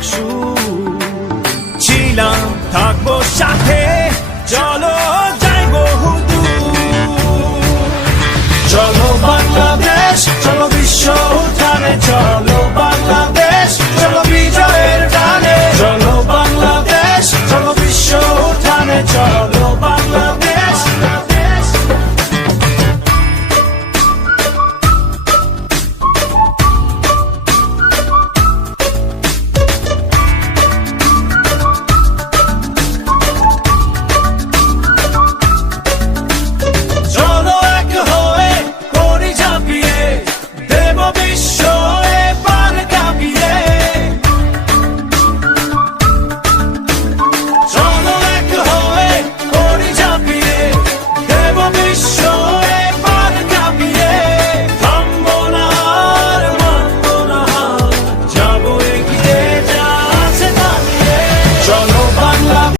এক সুর। ছিলাম থাকবো সাথে, চলো যাই বহুদূর। চলো বাংলাদেশ, চলো বিশ্ব উঠানে, চলো বাংলাদেশ, চলো বিজয়ের গানে। চলো বাংলাদেশ, চলো বিশ্ব উঠানে, চলো বাংলাদেশ। চলো এক হয়ে করি ঝাঁপিয়ে, দেব বিশ্ব